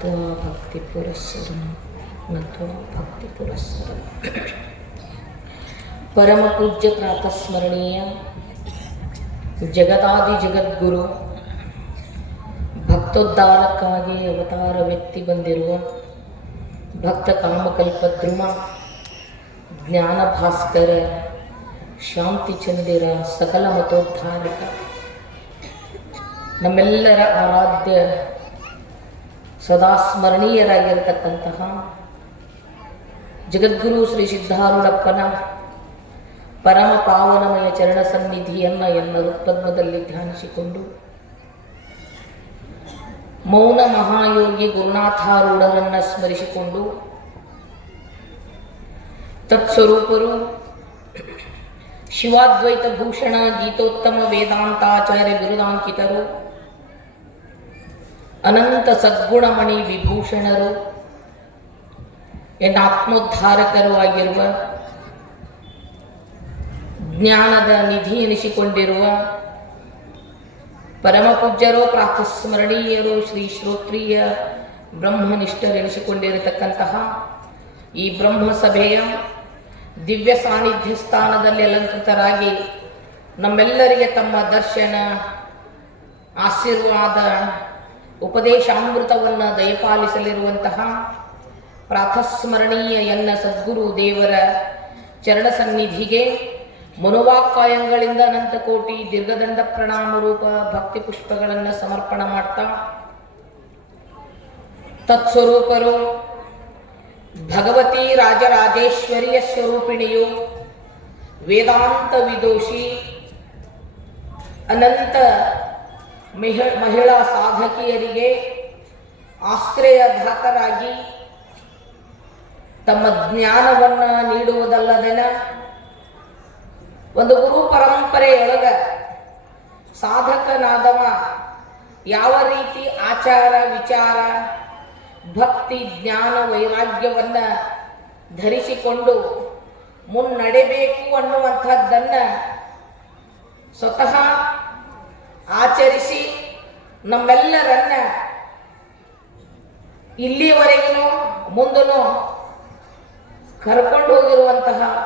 ನತ್ವಾ ಭಕ್ತಿ ಪುರಸ್ಸರಂ ನತ್ವಾ ಭಕ್ತಿ ಪುರಸ್ಸರಂ. ಪರಮ ಪೂಜ್ಯ ಪ್ರಾತಸ್ಮರಣೀಯ ಜಗದಾದಿ ಜಗದ್ಗುರು ಭಕ್ತೋದ್ಧಾರಕ್ಕಾಗಿ ಅವತಾರವೆತ್ತಿ ಬಂದಿರುವ ಭಕ್ತ ಕಾಮಕಲ್ಪದ್ರುಮ ಜ್ಞಾನ ಭಾಸ್ಕರ ಶಾಂತಿ ಚಂದಿರ ಸಕಲ ಮತೋದ್ಧಾರಕ ನಮ್ಮೆಲ್ಲರ ಆರಾಧ್ಯ ಸದಾ ಸ್ಮರಣೀಯರಾಗಿರತಕ್ಕಂತಹ ಜಗದ್ಗುರು ಶ್ರೀ ಸಿದ್ಧಾರೂಢಪ್ಪನ ಪರಮ ಪಾವನಮಯ ಚರಣ ಸನ್ನಿಧಿಯನ್ನು ಎಲ್ಲ ಹೃತ್ಪದ್ಮದಲ್ಲಿ ಧ್ಯಾನಿಸಿಕೊಂಡು ಮೌನ ಮಹಾಯೋಗಿ ಗುರುನಾಥಾರೂಢರನ್ನು ಸ್ಮರಿಸಿಕೊಂಡು ತತ್ಸ್ವರೂಪರು ಶಿವಾದ್ವೈತ ಭೂಷಣ ಗೀತೋತ್ತಮ ವೇದಾಂತಾಚಾರ್ಯ ಬಿರುದಾಂಕಿತರು ಅನಂತ ಸದ್ಗುಣಮಣಿ ವಿಭೂಷಣರು ಆತ್ಮೋದ್ಧಾರಕರು ಆಗಿರುವ ಜ್ಞಾನದ ನಿಧಿ ಎನಿಸಿಕೊಂಡಿರುವ ಪರಮಪೂಜ್ಯರು ಪ್ರಾತಸ್ಮರಣೀಯರು ಶ್ರೀ ಶ್ರೋತ್ರಿಯ ಬ್ರಹ್ಮನಿಷ್ಠರೆನಿಸಿಕೊಂಡಿರತಕ್ಕಂತಹ ಈ ಬ್ರಹ್ಮಸಭೆಯ ದಿವ್ಯ ಸಾನ್ನಿಧ್ಯ ಸ್ಥಾನದಲ್ಲಿ ಅಲಂಕೃತರಾಗಿ ನಮ್ಮೆಲ್ಲರಿಗೆ ತಮ್ಮ ದರ್ಶನ ಆಶೀರ್ವಾದ ಉಪದೇಶಾಮೃತವನ್ನು ದಯಪಾಲಿಸಲಿರುವಂತಹ ಪ್ರಾತಸ್ಮರಣೀಯ ಎನ್ನ ಸದ್ಗುರು ದೇವರ ಚರಣ ಸನ್ನಿಧಿಗೆ ಮನೋವಾಕ್ಕಾಯಗಳಿಂದ ಅನಂತಕೋಟಿ ದೀರ್ಘದಂಡ ಪ್ರಣಾಮ ರೂಪ ಭಕ್ತಿ ಪುಷ್ಪಗಳನ್ನು ಸಮರ್ಪಣ ಮಾಡ್ತಾ ತತ್ಸ್ವರೂಪರು ಭಗವತಿ ರಾಜರಾಜೇಶ್ವರಿಯ ಸ್ವರೂಪಿಣಿಯು ವೇದಾಂತ ವಿದೋಷಿ ಅನಂತ ಮಹಿಳಾ ಸಾಧಕಿಯರಿಗೆ ಆಶ್ರಯಧಾತರಾಗಿ ತಮ್ಮ ಜ್ಞಾನವನ್ನು ನೀಡುವುದಲ್ಲದೆನ ಒಂದು ಗುರು ಪರಂಪರೆಯೊಳಗ ಸಾಧಕನಾದವ ಯಾವ ರೀತಿ ಆಚಾರ ವಿಚಾರ ಭಕ್ತಿ ಜ್ಞಾನ ವೈರಾಗ್ಯವನ್ನು ಧರಿಸಿಕೊಂಡು ಮುನ್ನಡೆಬೇಕು ಅನ್ನುವಂಥದ್ದನ್ನು ಸ್ವತಃ ಆಚರಿಸಿ ನಮ್ಮೆಲ್ಲರನ್ನ ಇಲ್ಲಿಯವರೆಗೂ ಮುಂದೂ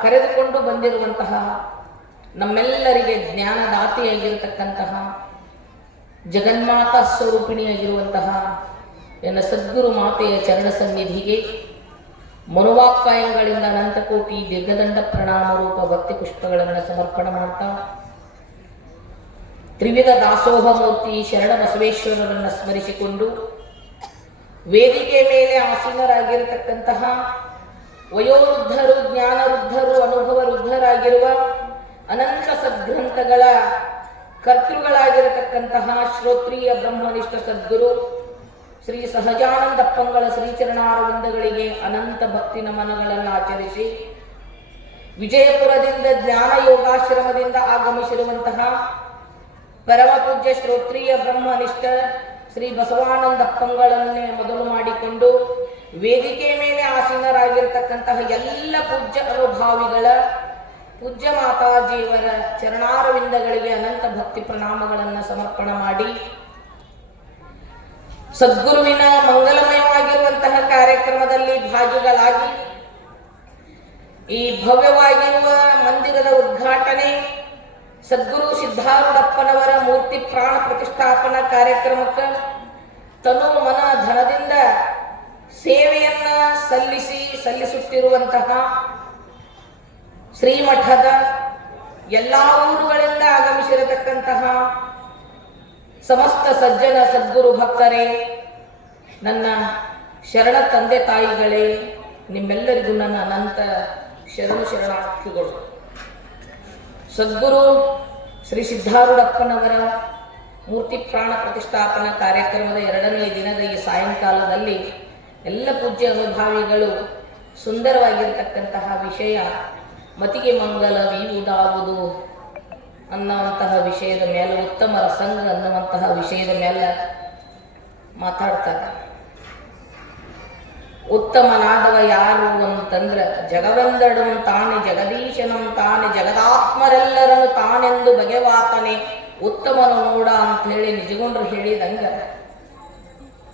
ಕರೆದುಕೊಂಡು ಬಂದಿರುವಂತಹ ನಮ್ಮೆಲ್ಲರಿಗೆ ಜ್ಞಾನದಾತಿಯಾಗಿರತಕ್ಕಂತಹ ಜಗನ್ಮಾತಾ ಸ್ವರೂಪಿಣಿಯಾಗಿರುವಂತಹ ಎನ್ನ ಸದ್ಗುರು ಮಾತೆಯ ಚರಣ ಸನ್ನಿಧಿಗೆ ಮನೋವಾಕ್ಕಾಯಗಳಿಂದ ಅನಂತಕೋಟಿ ದೀರ್ಘದಂಡ ಪ್ರಣಾಮ ರೂಪ ಭಕ್ತಿ ಪುಷ್ಪಗಳನ್ನು ಸಮರ್ಪಣೆ ಮಾಡ್ತಾ ತ್ರಿವಿಧ ದಾಸೋಹ ಮೂರ್ತಿ ಶರಣ ಬಸವೇಶ್ವರರನ್ನು ಸ್ಮರಿಸಿಕೊಂಡು ವೇದಿಕೆ ಮೇಲೆ ಆಸೀನರಾಗಿರತಕ್ಕಂತಹ ವಯೋವೃದ್ಧರು ಜ್ಞಾನವೃದ್ಧರು ಅನುಭವ ವೃದ್ಧರಾಗಿರುವ ಅನಂತ ಸದ್ಗ್ರಂಥಗಳ ಕರ್ತೃಗಳಾಗಿರತಕ್ಕಂತಹ ಶ್ರೋತ್ರಿಯ ಬ್ರಹ್ಮನಿಷ್ಠ ಸದ್ಗುರು ಶ್ರೀ ಸಹಜಾನಂದಪ್ಪಂಗಳ ಶ್ರೀಚರಣಾರವಿಂದಗಳಿಗೆ ಅನಂತ ಭಕ್ತಿ ನಮನಗಳನ್ನು ಆಚರಿಸಿ ವಿಜಯಪುರದಿಂದ ಜ್ಞಾನ ಯೋಗಾಶ್ರಮದಿಂದ ಆಗಮಿಸಿರುವಂತಹ ಪರಮ ಪೂಜ್ಯ ಶ್ರೋತ್ರಿಯ ಬ್ರಹ್ಮನಿಷ್ಠ ಶ್ರೀ ಬಸವಾನಂದಪ್ಪಂಗಳನ್ನೇ ಮೊದಲು ಮಾಡಿಕೊಂಡು ವೇದಿಕೆ ಮೇಲೆ ಆಸೀನರಾಗಿರ್ತಕ್ಕಂತಹ ಎಲ್ಲ ಪೂಜ್ಯ ಅನುಭಾವಿಗಳ ಪೂಜ್ಯ ಮಾತಾಜಿಯವರ ಚರಣಾರವಿಂದಗಳಿಗೆ ಅನಂತ ಭಕ್ತಿ ಪ್ರಣಾಮಗಳನ್ನು ಸಮರ್ಪಣೆ ಮಾಡಿ ಸದ್ಗುರುವಿನ ಮಂಗಲಮಯವಾಗಿರುವಂತಹ ಕಾರ್ಯಕ್ರಮದಲ್ಲಿ ಭಾಗಿಗಳಾಗಿ ಈ ಭವ್ಯವಾಗಿರುವ ಮಂದಿರದ ಉದ್ಘಾಟನೆ ಸದ್ಗುರು ಸಿದ್ಧಾರೂಢಪ್ಪನವರ ಮೂರ್ತಿ ಪ್ರಾಣ ಪ್ರತಿಷ್ಠಾಪನಾ ಕಾರ್ಯಕ್ರಮಕ್ಕೆ ತನು ಮನ ಧನದಿಂದ ಸೇವೆಯನ್ನ ಸಲ್ಲಿಸುತ್ತಿರುವಂತಹ ಶ್ರೀಮಠದ ಎಲ್ಲ ಊರುಗಳಿಂದ ಆಗಮಿಸಿರತಕ್ಕಂತಹ ಸಮಸ್ತ ಸಜ್ಜನ ಸದ್ಗುರು ಭಕ್ತರೇ, ನನ್ನ ಶರಣ ತಂದೆ ತಾಯಿಗಳೇ, ನಿಮ್ಮೆಲ್ಲರಿಗೂ ನನ್ನ ಅನಂತ ಶರಣಾರ್ಥಿಗಳು. ಸದ್ಗುರು ಶ್ರೀ ಸಿದ್ಧಾರೂಢಪ್ಪನವರ ಮೂರ್ತಿ ಪ್ರಾಣ ಪ್ರತಿಷ್ಠಾಪನಾ ಕಾರ್ಯಕ್ರಮದ 2ನೇ ದಿನದ ಈ ಸಾಯಂಕಾಲದಲ್ಲಿ ಎಲ್ಲ ಪೂಜ್ಯ ಅನುಭಾವಿಗಳು ಸುಂದರವಾಗಿರತಕ್ಕಂತಹ ವಿಷಯ ಮತಿಗೆ ಮಂಗಲವೀವುದಾವುದು ಅನ್ನುವಂತಹ ವಿಷಯದ ಮೇಲೆ, ಉತ್ತಮರ ಸಂಘ ಅನ್ನುವಂತಹ ವಿಷಯದ ಮೇಲೆ ಮಾತಾಡ್ತಾರೆ. ಉತ್ತಮನಾದವ ಯಾರು ಅಂತಂದ್ರೆ ಜಗವೆಂದಡು ತಾನೆ ಜಗದೀಶನಂ ತಾನೆ ಜಗದಾತ್ಮರೆಲ್ಲರನ್ನು ತಾನೆಂದು ಬಗೆವಾತನೆ ಉತ್ತಮನು ನೋಡ ಅಂತ ಹೇಳಿ ನಿಜಗೊಂಡ್ರು ಹೇಳಿದಂಗ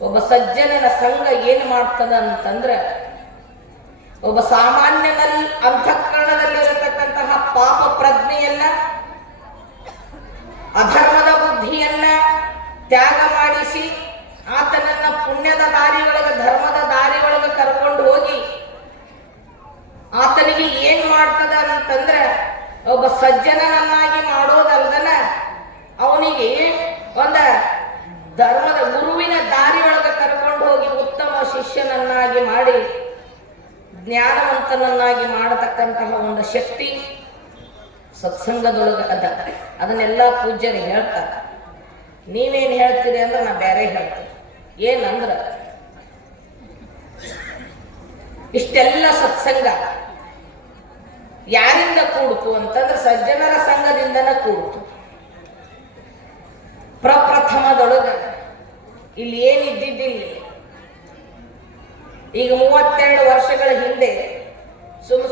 ಒಬ್ಬ ಸಜ್ಜನನ ಸಂಘ ಏನು ಮಾಡ್ತದ ಅಂತಂದ್ರೆ ಒಬ್ಬ ಸಾಮಾನ್ಯನಲ್ಲಿ ಅಂತಃಕರಣದಲ್ಲಿರತಕ್ಕಂತಹ ಪಾಪ ಪ್ರಜ್ಞೆಯನ್ನ ಅಧರ್ಮದ ಬುದ್ಧಿಯನ್ನ ತ್ಯಾಗ ಮಾಡಿಸಿ ಆತನನ್ನ ಪುಣ್ಯದ ದಾರಿ ಒಳಗ ಧರ್ಮದ ದಾರಿ ಒಳಗ ಕರ್ಕೊಂಡು ಹೋಗಿ ಆತನಿಗೆ ಏನ್ ಮಾಡ್ತದ ಅಂತಂದ್ರೆ ಒಬ್ಬ ಸಜ್ಜನನನ್ನಾಗಿ ಮಾಡೋದಲ್ದನ ಅವನಿಗೆ ಒಂದ ಧರ್ಮದ ಗುರುವಿನ ದಾರಿ ಒಳಗ ಕರ್ಕೊಂಡು ಹೋಗಿ ಉತ್ತಮ ಶಿಷ್ಯನನ್ನಾಗಿ ಮಾಡಿ ಜ್ಞಾನವಂತನನ್ನಾಗಿ ಮಾಡತಕ್ಕಂತಹ ಒಂದು ಶಕ್ತಿ ಸತ್ಸಂಗದೊಳಗ ಅದ. ಅದನ್ನೆಲ್ಲ ಪೂಜ್ಯರು ಹೇಳ್ತಾರೆ. ನೀವೇನ್ ಹೇಳ್ತೀರಿ ಅಂದ್ರೆ ನಾ ಬೇರೆ ಹೇಳ್ತೀನಿ. ಏನಂದ್ರ ಇಷ್ಟೆಲ್ಲ ಸತ್ಸಂಗ ಯಾರಿಂದ ಕೂಡ್ತು ಅಂತಂದ್ರೆ ಸಜ್ಜನರ ಸಂಘದಿಂದನ ಕೂಡ್ತು. ಪ್ರಪ್ರಥಮದೊಳಗ ಇಲ್ಲಿ ಏನಿದ್ದಿದ್ದಿಲ್ಲ. ಈಗ 32 ವರ್ಷಗಳ ಹಿಂದೆ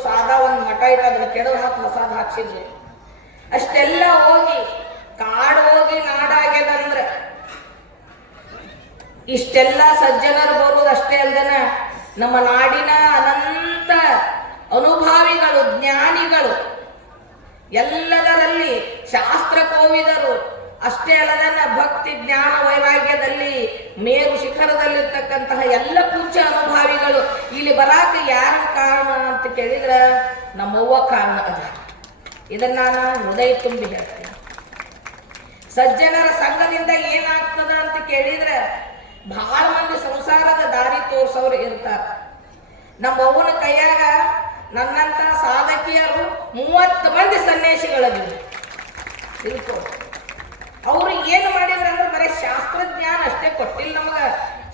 ಸಾದಾ ಒಂದು ಮಠ ಇಟ್ಟು ಅದನ್ನ ಕೆಡದು ಮತ್ತು ಹೊಸಾದ್ ಹಾಕ್ಸಿದ್ರು. ಅಷ್ಟೆಲ್ಲ ಹೋಗಿ ಕಾಡು ಹೋಗಿ ನಾಡಾಗ್ಯದಂದ್ರ ಇಷ್ಟೆಲ್ಲ ಸಜ್ಜನರು ಬರುವುದು ಅಷ್ಟೇ ಅಲ್ದನ ನಮ್ಮ ನಾಡಿನ ಅನಂತ ಅನುಭಾವಿಗಳು ಜ್ಞಾನಿಗಳು ಎಲ್ಲದರಲ್ಲಿ ಶಾಸ್ತ್ರ ಕೋವಿದರು ಅಷ್ಟೇ ಅಲ್ಲದನ್ನ ಭಕ್ತಿ ಜ್ಞಾನ ವೈರಾಗ್ಯದಲ್ಲಿ ಮೇರು ಶಿಖರದಲ್ಲಿರ್ತಕ್ಕಂತಹ ಎಲ್ಲ ಪೂಜ್ಯ ಅನುಭಾವಿಗಳು ಇಲ್ಲಿ ಬರಾಕ ಯಾರ ಕಾರಣ ಅಂತ ಕೇಳಿದ್ರ ನಮ್ಮವ್ವ ಕಾರಣ ಅದ. ಇದನ್ನ ನಾನು ಹೃದಯ ತುಂಬಿ ಹೇಳ್ತೀನಿ. ಸಜ್ಜನರ ಸಂಘದಿಂದ ಏನಾಗ್ತದ ಅಂತ ಕೇಳಿದ್ರೆ ಬಹಳ ಮಂದಿ ಸಂಸಾರದ ದಾರಿ ತೋರ್ಸೋರು ಇರ್ತಾರ. ನಮ್ಮವ್ವನ ಕೈಯಾಗ ನನ್ನಂತ ಸಾಧಕಿಯರು 30 ಮಂದಿ ಸನ್ಯಾಸಿಗಳಿದ್ರು. ತಿಳ್ಕೊ, ಅವರು ಏನು ಮಾಡಿದ್ರ ಅಂದ್ರೆ ಬರೀ ಶಾಸ್ತ್ರಜ್ಞಾನ ಅಷ್ಟೇ ಕೊಟ್ಟಿಲ್ಲ ನಮಗ,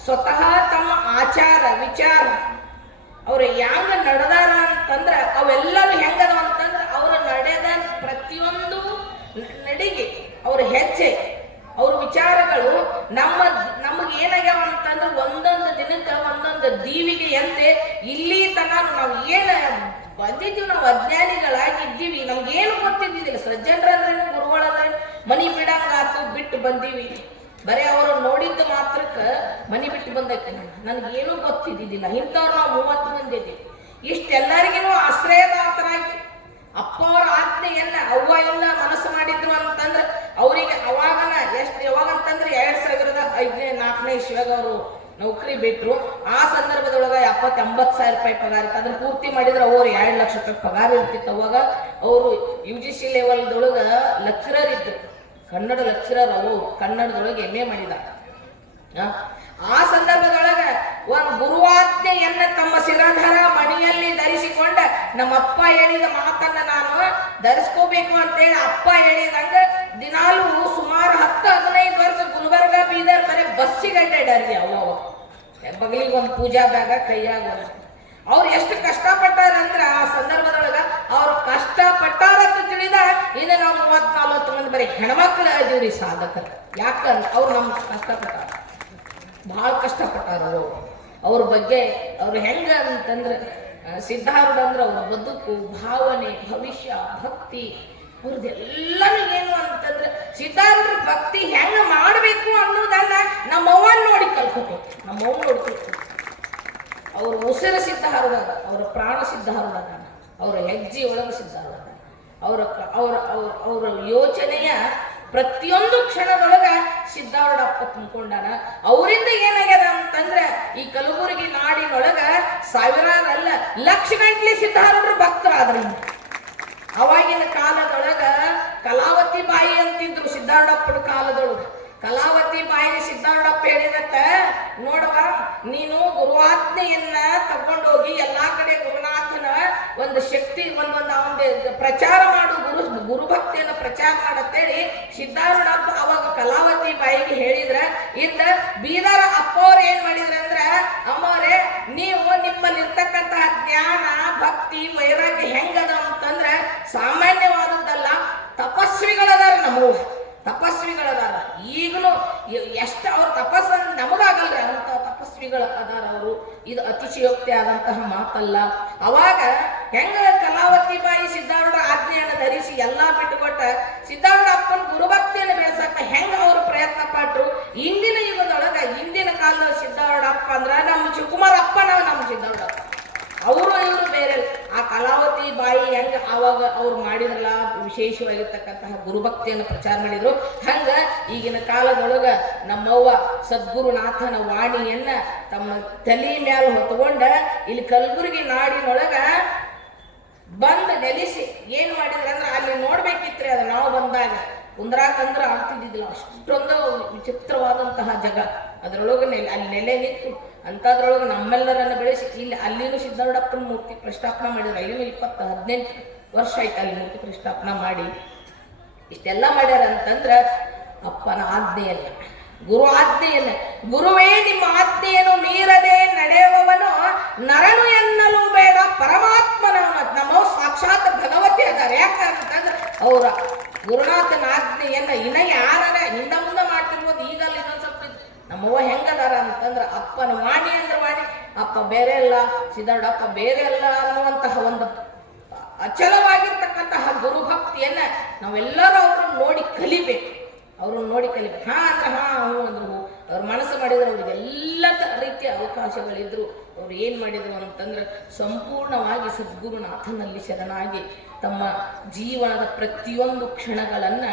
ಸ್ವತಃ ತಮ್ಮ ಆಚಾರ ವಿಚಾರ ಅವ್ರು ಹೆಂಗ ನಡೆದಾರ ಅಂತಂದ್ರ ಅವೆಲ್ಲರೂ ಹೆಂಗದ ಅಂತಂದ್ರ ಅವ್ರ ನಡೆದ ಪ್ರತಿಯೊಂದು ನಡಿಗೆ ಅವ್ರ ಹೆಜ್ಜೆ ಅವ್ರ ವಿಚಾರಗಳು ನಮಗೆ ಏನಾಗ್ಯಾವ ಅಂತಂದ್ರೆ ಒಂದೊಂದು ದಿನಕ್ಕೆ ಒಂದೊಂದು ದೀವಿಗೆ ಅಂತೆ ಇಲ್ಲಿ ತನ ನಾವು ಏನು ಬಂದಿದ್ದೀವಿ, ನಾವು ಅಜ್ಞಾನಿಗಳಾಗಿದ್ದೀವಿ, ನಮ್ಗೇನು ಗೊತ್ತಿದ್ದಿದ್ದಿಲ್ಲ. ಸಜ್ಜನರಂದ್ರೆ ಗುರುಗಳದ ಮನಿ ಬಿಡಂಗಾತು ಬಿಟ್ಟು ಬಂದೀವಿ. ಬರೀ ಅವರು ನೋಡಿದ್ದು ಮಾತ್ರಕ್ಕೆ ಮನಿ ಬಿಟ್ಟು ಬಂದಕ್ಕೆ ನನಗೇನು ಗೊತ್ತಿದ್ದಿದ್ದಿಲ್ಲ. ಇಂಥವ್ರು ನಾವು 30 ಮಂದಿ ಇದ್ದೀವಿ. ಇಷ್ಟೆಲ್ಲರಿಗೂ ಆಶ್ರಯದಾತರಾಗಿ ಅಪ್ಪ ಅವರ ಆಜ್ಞೆಯನ್ನ ಅವ್ವ ಎಲ್ಲ ಮನಸ್ಸು ಮಾಡಿದ್ರು ಅಂತಂದ್ರೆ ಅವರಿಗೆ ಅವಾಗನ ಯಾವಾಗಂತಂದ್ರೆ 2005-4ನೇ ಇಸ್ವಿಯಾಗ ಅವರು ನೌಕರಿ ಬಿಟ್ರು. ಆ ಸಂದರ್ಭದೊಳಗ 70-80 ಸಾವಿರ ರೂಪಾಯಿ ಪಗಾರ ಇತ್ತು. ಅದನ್ನ ಪೂರ್ತಿ ಮಾಡಿದ್ರೆ ಅವ್ರು 2 ಲಕ್ಷ ರೂಪಾಯಿ ಪಗಾರ ಇರ್ತಿತ್ತು. ಅವಾಗ ಅವರು UGC ಲೆವೆಲ್ದೊಳಗ ಲೆಕ್ಚರರ್ ಇದ್ರು, ಕನ್ನಡ ಲೆಕ್ಚರರ್. ಅವರು ಕನ್ನಡದೊಳಗೆ MA ಮಾಡಿದ. ಆ ಸಂದರ್ಭದೊಳಗ ಒಂದು ಗುರುವಾಜ್ಞೆಯನ್ನ ತಮ್ಮ ಶಿರಧರ ಮಣಿಯಲ್ಲಿ ಧರಿಸಿಕೊಂಡ ನಮ್ಮಪ್ಪ ಹೇಳಿದ ಮಾತನ್ನ ನಾನು ಧರಿಸ್ಕೋಬೇಕು ಅಂತೇಳಿ ಅಪ್ಪ ಹೇಳಿದಂಗ ದಿನಾಲೂ ಸುಮಾರು 10-15 ವರ್ಷ ಗುಲ್ಬರ್ಗ ಬೀದರ್ ಬರೀ ಬಸ್ಸಿಗೆ ಅಡ್ಡಾಡ್ರಿ. ಅವ ಬಗಲಿಗೆ ಒಂದು ಪೂಜಾ ಬ್ಯಾಗ ಕೈಯಾಗ ಅವ್ರು ಎಷ್ಟು ಕಷ್ಟಪಟ್ಟಾರಂದ್ರ ಆ ಸಂದರ್ಭದೊಳಗ ಅವ್ರು ಕಷ್ಟಪಟ್ಟಾರಂತ ತಿಳಿದ ಇನ್ನು ನಾವು 30-40 ಮಂದಿ ಬರೀ ಹೆಣ್ಮಕ್ಳು ಅದೀವ್ರಿ ಸಾಧಕರು. ಯಾಕಂದ್ರೆ ಅವ್ರು ನಮ್ಗೆ ಕಷ್ಟಪಟ್ಟಾರ, ಬಹಳ ಕಷ್ಟಪಟ್ಟಾರ. ಅವ್ರ ಬಗ್ಗೆ ಅವ್ರು ಹೆಂಗ ಅಂತಂದ್ರೆ ಸಿದ್ಧಾರೂಢ ಅಂದ್ರೆ ಅವ್ರ ಬದುಕು, ಭಾವನೆ, ಭವಿಷ್ಯ, ಭಕ್ತಿ ಅವ್ರದ್ದೆಲ್ಲನೂ ಏನು ಅಂತಂದ್ರೆ ಸಿದ್ಧಾರೂಢರ ಭಕ್ತಿ ಹೆಂಗ ಮಾಡಬೇಕು ಅನ್ನೋದನ್ನ ನಮ್ಮವ್ವನ್ ನೋಡಿ ಕಲ್ಕೋಬೇಕು. ನಮ್ಮವ್ವ ನೋಡ್ಬೇಕು. ಅವ್ರ ಉಸಿರ ಸಿದ್ಧಾರೂಢ, ಅವ್ರ ಪ್ರಾಣ ಸಿದ್ಧಾರೂಢ, ಅವ್ರ ಹೆಜ್ಜೆ ಒಳಗ ಸಿದ್ಧಾರೂಢ. ಅವರ ಯೋಚನೆಯ ಪ್ರತಿಯೊಂದು ಕ್ಷಣದೊಳಗ ಸಿದ್ಧಾರೂಢಪ್ಪ ತುಂಬಿಕೊಂಡಾನ. ಅವರಿಂದ ಏನಾಗ್ಯದ ಅಂತಂದ್ರೆ ಈ ಕಲಬುರಗಿ ನಾಡಿನೊಳಗ ಸಾವಿರಾರಲ್ಲ ಲಕ್ಷ ಗಂಟ್ಲೆ ಸಿದ್ಧಾರೂಢರು ಭಕ್ತರಾದ್ರಿ. ಅವಾಗಿನ ಕಾಲದೊಳಗ ಕಲಾವತಿ ಬಾಯಿ ಅಂತಿದ್ರು ಸಿದ್ಧಾರೂಢಪ್ಪನ ಕಾಲದೊಳಗ. ಕಲಾವತಿ ಬಾಯಿಗೆ ಸಿದ್ಧಾರೂಢಪ್ಪ ಹೇಳಿದತ್ತ, ನೋಡವ ನೀನು ಗುರುವಾಜ್ಞೆಯನ್ನ ತಗೊಂಡೋಗಿ ಎಲ್ಲಾ ಕಡೆ ಗುರುನಾಥನ ಒಂದು ಶಕ್ತಿ ಒಂದೊಂದು ಪ್ರಚಾರ ಮಾಡು, ಗುರುಭಕ್ತಿಯನ್ನು ಪ್ರಚಾರ ಮಾಡತ್ತೇಳಿ ಸಿದ್ಧಾರೂಢಪ್ಪ ಅವಾಗ ಕಲಾವತಿ ಬಾಯಿಗೆ ಹೇಳಿದ್ರ. ಇದ್ದ ಬೀದರ ಅಪ್ಪವ್ರು ಏನ್ ಮಾಡಿದ್ರ ಅಂದ್ರ, ಅಮ್ಮವ್ರೆ ನೀವು ನಿಮ್ಮಲ್ಲಿರ್ತಕ್ಕಂತಹ ಜ್ಞಾನ ಭಕ್ತಿ ವೈರಾಗ್ಯ ಹೆಂಗದ ಅಂತಂದ್ರ ಸಾಮಾನ್ಯವಾದದ್ದಲ್ಲ, ತಪಸ್ವಿಗಳದಾರ. ನಮ್ಮವ್ವ ತಪಸ್ವಿಗಳದಾರ. ಈಗಲೂ ಎಷ್ಟು ಅವ್ರ ತಪಸ್ಸನ್ನು ನಮಗಾಗಲ್ರಿ, ಅಂತ ತಪಸ್ವಿಗಳು ಅದಾರ ಅವರು. ಇದು ಅತಿಶಯೋಕ್ತಿ ಆದಂತಹ ಮಾತಲ್ಲ. ಅವಾಗ ಹೆಂಗ ಕಲಾವತಿ ಬಾಯಿ ಸಿದ್ಧಾರೂಢ ಆಜ್ಞೆಯನ್ನು ಧರಿಸಿ ಎಲ್ಲಾ ಬಿಟ್ಟುಕೊಟ್ಟ ಸಿದ್ಧಾರೂಢಪ್ಪನ ಗುರುಭಕ್ತಿಯನ್ನು ಬೆಳೆಸಕ್ಕ ಹೆಂಗ ಅವರು ಪ್ರಯತ್ನ ಪಟ್ರು. ಇಂದಿನ ಯುಗದೊಳಗ ಇಂದಿನ ಕಾಲದ ಸಿದ್ಧಾರೂಢಪ್ಪ ಅಂದ್ರ ನಮ್ಮ ಶಿವಕುಮಾರ ಅಪ್ಪನ ನಮ್ಮ ಸಿದ್ಧಾರೂಢಪ್ಪ. ಅವರು ಇವರು ಬೇರೆ. ಆ ಕಲಾವತಿ ಬಾಯಿ ಹೆಂಗ ಅವಾಗ ಅವ್ರು ಮಾಡಿದ್ರಲ್ಲ, ವಿಶೇಷವಾಗಿರ್ತಕ್ಕಂತಹ ಗುರುಭಕ್ತಿಯನ್ನು ಪ್ರಚಾರ ಮಾಡಿದ್ರು. ಹಂಗ ಈಗಿನ ಕಾಲದೊಳಗ ನಮ್ಮವ್ವ ಸದ್ಗುರುನಾಥನ ವಾಣಿಯನ್ನ ತಮ್ಮ ತಲೆ ಮ್ಯಾಲ ಹೊತ್ಕೊಂಡ ಇಲ್ಲಿ ಕಲಬುರಗಿ ನಾಡಿನೊಳಗ ಬಂದು ನೆಲೆಸಿ ಏನ್ ಮಾಡಿದ್ರ ಅಂದ್ರೆ ಅಲ್ಲಿ ನೋಡ್ಬೇಕಿತ್ರಿ. ಅದು ನಾವು ಬಂದಾಗ ಕುಂದ್ರಾಕಂದ್ರ ಆಗ್ತಿದ್ದಿಲ್ಲ, ಅಷ್ಟೊಂದು ವಿಚಿತ್ರವಾದಂತಹ ಜಗ. ಅದರೊಳಗೆ ಅಲ್ಲಿ ನೆಲೆ ನಿಂತು ಅಂಥದ್ರೊಳಗೆ ನಮ್ಮೆಲ್ಲರನ್ನ ಬೆಳೆಸಿ ಇಲ್ಲಿ ಅಲ್ಲಿನೂ ಸಿದ್ಧಾರೂಢಪ್ಪನ ಮೂರ್ತಿ ಪ್ರತಿಷ್ಠಾಪನೆ ಮಾಡಿದ್ರು. ಅಲ್ಲಿನೂ 18 ವರ್ಷ ಆಯ್ತು ಅಲ್ಲಿ ಮೂರ್ತಿ ಪ್ರತಿಷ್ಠಾಪನೆ ಮಾಡಿ. ಇಷ್ಟೆಲ್ಲ ಮಾಡ್ಯಾರ ಅಂತಂದ್ರ ಅಪ್ಪನ ಆಜ್ಞೆಯಲ್ಲ, ಗುರು ಆಜ್ಞೆಯಲ್ಲ. ಗುರುವೇ ನಿಮ್ಮ ಆಜ್ಞೆಯನ್ನು ಮೀರದೆ ನಡೆಯುವವನು ನರನು ಎನ್ನಲು ಬೇಡ ಪರಮಾತ್ಮನವನ. ನಮ್ಮ ಸಾಕ್ಷಾತ್ ಭಗವತಿ ಅದಾರ. ಯಾಕಂತಂದ್ರೆ ಅವರ ಗುರುನಾಥನ ಆಜ್ಞೆಯನ್ನ ಇನ್ನ ಯಾರ ಹಿಂದ ಮುಂದೆ ಮಾಡ್ತಿರ್ಬೋದು. ಈಗಲ್ಲಿ ಇನ್ನೊಂದು ಸ್ವಲ್ಪ ನಮ್ಮವ್ವ ಹೆಂಗದಾರ ಅಂತಂದ್ರ ಅಪ್ಪನ ವಾಣಿ ಅಂದ್ರೆ ವಾಣಿ, ಅಪ್ಪ ಬೇರೆ ಅಲ್ಲ, ಸಿದ್ಧಾರೂಢಪ್ಪ ಬೇರೆ ಅಲ್ಲ ಅನ್ನುವಂತಹ ಒಂದು ಅಚಲವಾಗಿರ್ತಕ್ಕಂತಹ ಗುರುಭಕ್ತಿಯನ್ನ ನಾವೆಲ್ಲರೂ ಅವ್ರನ್ನ ನೋಡಿ ಕಲಿಬೇಕು. ಅವ್ರನ್ನ ನೋಡಿ ಕಲಿಬೇಕು. ಹಾ ಅಂದ್ರೆ ಹಾ ಹೂ ಅಂದ್ರು, ಅವ್ರ ಮನಸ್ಸು ಮಾಡಿದ್ರು. ಅವ್ರಿಗೆ ಎಲ್ಲ ರೀತಿಯ ಅವಕಾಶಗಳಿದ್ರು. ಅವ್ರು ಏನ್ ಮಾಡಿದ್ರು ಅಂತಂದ್ರೆ ಸಂಪೂರ್ಣವಾಗಿ ಸದ್ಗುರುನಾಥನಲ್ಲಿ ಶರಣಾಗಿ ತಮ್ಮ ಜೀವನದ ಪ್ರತಿಯೊಂದು ಕ್ಷಣಗಳನ್ನ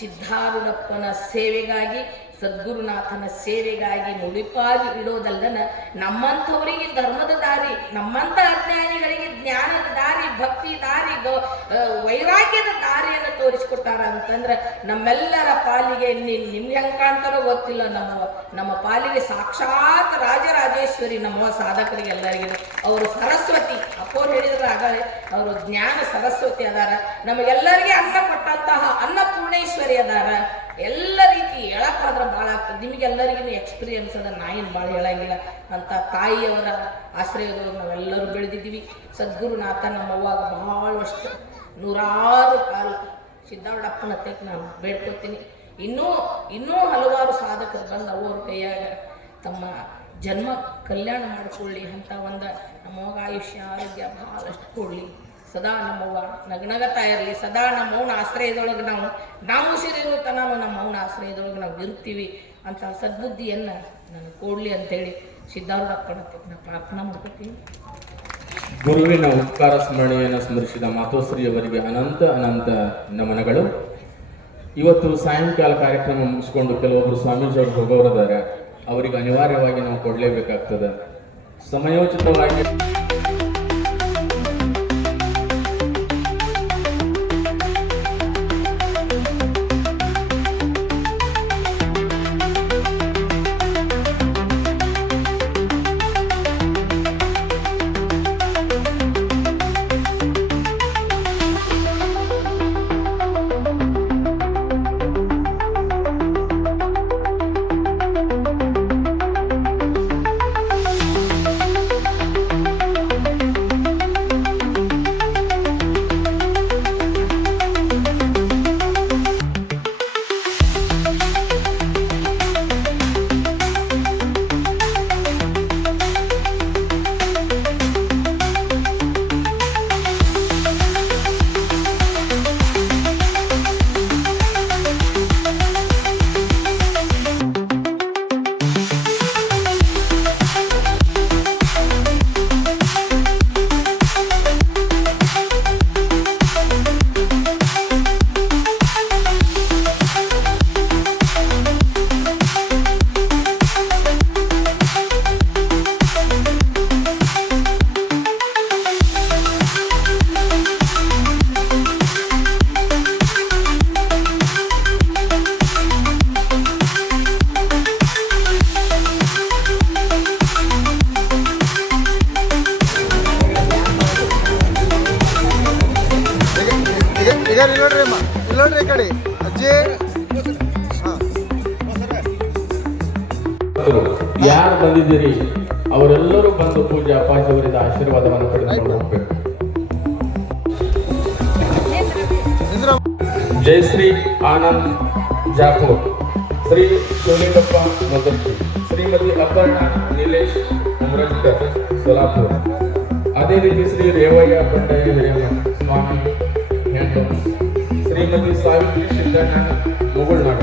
ಸಿದ್ಧಾರೂಢಪ್ಪನ ಸೇವೆಗಾಗಿ, ಸದ್ಗುರುನಾಥನ ಸೇವೆಗಾಗಿ ಮುಡಿಪಾಗಿ ಇಡೋದಲ್ಲದನ ನಮ್ಮಂಥವರಿಗೆ ಧರ್ಮದ ದಾರಿ, ನಮ್ಮಂಥ ಅಜ್ಞಾನಿಗಳಿಗೆ ಜ್ಞಾನದ ದಾರಿ, ಭಕ್ತಿ ದಾರಿ, ವೈರಾಗ್ಯದ ದಾರಿಯನ್ನು ತೋರಿಸ್ಕೊಟ್ಟಾರ ಅಂತಂದ್ರೆ ನಮ್ಮೆಲ್ಲರ ಪಾಲಿಗೆ ನಿಮ್ಗೆ ಹೆಂಗೆ ಕಾಣ್ತಾರೋ ಗೊತ್ತಿಲ್ಲ. ನಮ್ಮ ಪಾಲಿಗೆ ಸಾಕ್ಷಾತ್ ರಾಜರಾಜೇಶ್ವರಿ ನಮ್ಮ ಸಾಧಕರಿಗೆಲ್ಲರಿಗೂ. ಅವರು ಸರಸ್ವತಿ, ಅಪ್ಪೋರು ಹೇಳಿದ್ರೆ ಆಗಲೇ ಅವರು ಜ್ಞಾನ ಸರಸ್ವತಿ ಅದಾರ. ನಮಗೆಲ್ಲರಿಗೆ ಅನ್ನ ಕೊಟ್ಟಂತಹ ಅನ್ನಪೂರ್ಣೇಶ್ವರಿ ಅದಾರ. ಎಲ್ಲ ರೀತಿ ಹೇಳಕ್ಕಾದ್ರೆ ಭಾಳ ಆಗ್ತದೆ. ನಿಮಗೆಲ್ಲರಿಗೂ ಎಕ್ಸ್ಪೀರಿಯನ್ಸ್ ಅದ, ನಾ ಏನು ಭಾಳ ಹೇಳಂಗಿಲ್ಲ. ಅಂತ ತಾಯಿಯವರ ಆಶ್ರಯದೊಳಗೆ ನಾವೆಲ್ಲರೂ ಬೆಳೆದಿದ್ದೀವಿ. ಸದ್ಗುರುನಾಥ ನಮ್ಮವ್ವಾಗ ಬಹಳಷ್ಟು ನೂರಾರು ಕಾಲ ಸಿದ್ಧಾರೂಢಪ್ಪನ ತೆಗೆ ನಾನು ಬೇಡ್ಕೊತೀನಿ. ಇನ್ನೂ ಹಲವಾರು ಸಾಧಕರು ಬಂದು ಅವ್ರ ಕೈಯಾಗ ತಮ್ಮ ಜನ್ಮ ಕಲ್ಯಾಣ ಮಾಡಿಕೊಳ್ಳಿ ಅಂತ ಒಂದು ನಮ್ಮವ್ವಾಗ ಆಯುಷ್ಯ ಆರೋಗ್ಯ ಬಹಳಷ್ಟು ಕೊಡಲಿ. ಸದಾ ನಮ್ಮವ್ವ ನಗನಗತಾ ಇರಲಿ. ಸದಾ ನಮ್ಮವನ ಆಶ್ರಯದೊಳಗೆ ನಾವು ಉಸಿರಿರುತ್ತ ನಾವು ನಮ್ಮವನ ಆಶ್ರಯದೊಳಗೆ ನಾವು ಇರ್ತೀವಿ ಅಂತ ಸದ್ಬುದ್ಧಿಯನ್ನು ನನಗೆ ಕೊಡಲಿ ಅಂತೇಳಿ ಸಿದ್ಧಾರೂಢಪ್ಪನ ತೆಗೆ ಪ್ರಾರ್ಥನಾ ಮಾಡ್ಕೊತೀನಿ. ಗುರುವಿನ ಉಪಕಾರ ಸ್ಮರಣೆಯನ್ನು ಸ್ಮರಿಸಿದ ಮಾತೋಶ್ರೀಯವರಿಗೆ ಅನಂತ ನಮನಗಳು. ಇವತ್ತು ಸಾಯಂಕಾಲ ಕಾರ್ಯಕ್ರಮ ಮುಗಿಸ್ಕೊಂಡು ಕೆಲವೊಬ್ಬರು ಸ್ವಾಮೀಜಿಯವರು ಹೋಗೋರಿದ್ದಾರೆ. ಅವರಿಗೆ ಅನಿವಾರ್ಯವಾಗಿ ನಾವು ಕೊಡಲೇಬೇಕಾಗ್ತದೆ. ಸಮಯೋಚಿತವಾಗಿ ಇಲ್ಲೋಡ್ರಿ ಈ ಕಡೆ ಅಜ್ಜಿ. ಯಾರು ಬಂದಿದ್ದೀರಿ ಅವರೆಲ್ಲರೂ ಬಂದು ಪೂಜೆ ಅಪ್ಪಾಜಿಯವರಿಂದ ಆಶೀರ್ವಾದವನ್ನು ಪಡೆದುಕೊಂಡು ಹೋಗ್ಬೇಕು. ಜಯಶ್ರೀ ಆನಂದ್ ಜಾಫರ್, ಶ್ರೀ ಶಿವಲಿಂಗಪ್ಪ ಮೊದಲು, ಶ್ರೀಮತಿ ಅಪರ್ಣಾ ನಿಲೇಶ್ ಉಮ್ರಜ್ಕರ್ ಸೋಲಾಪುರ, ಅದೇ ರೀತಿ ಶ್ರೀ ರೇವಯ್ಯ ಬಂಡಯ್ಯ ಹಿರೇಮಠ ಸ್ವಾಮಿ ಹೆಣ್ಣು, ಶ್ರೀ ಶ್ರೀಮತಿ ಸಾವಿತ್ರಿ ಸಿದ್ದಣ್ಣ ಮುಗುಳ್ನಾಗ.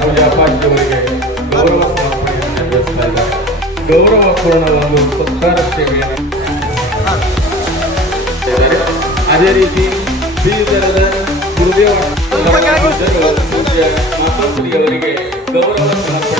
ಪೂಜಾ ಪಾಠದವರಿಗೆ ಗೌರವ ಸಮರ್ಪಣೆಯನ್ನು ನೆರವೇರಿಸ್ತಾ ಇದ್ದಾರೆ. ಗೌರವಪೂರ್ಣ ಒಂದು ಸತ್ಕಾರ ಸೇವೆಯನ್ನು ಇದ್ದಾರೆ. ಅದೇ ರೀತಿ ಬೀದರದ ಗುರುದೇವ ಮಾತಾಶ್ರೀ ಅವರಿಗೆ ಗೌರವ ಸಮರ್ಪಣೆ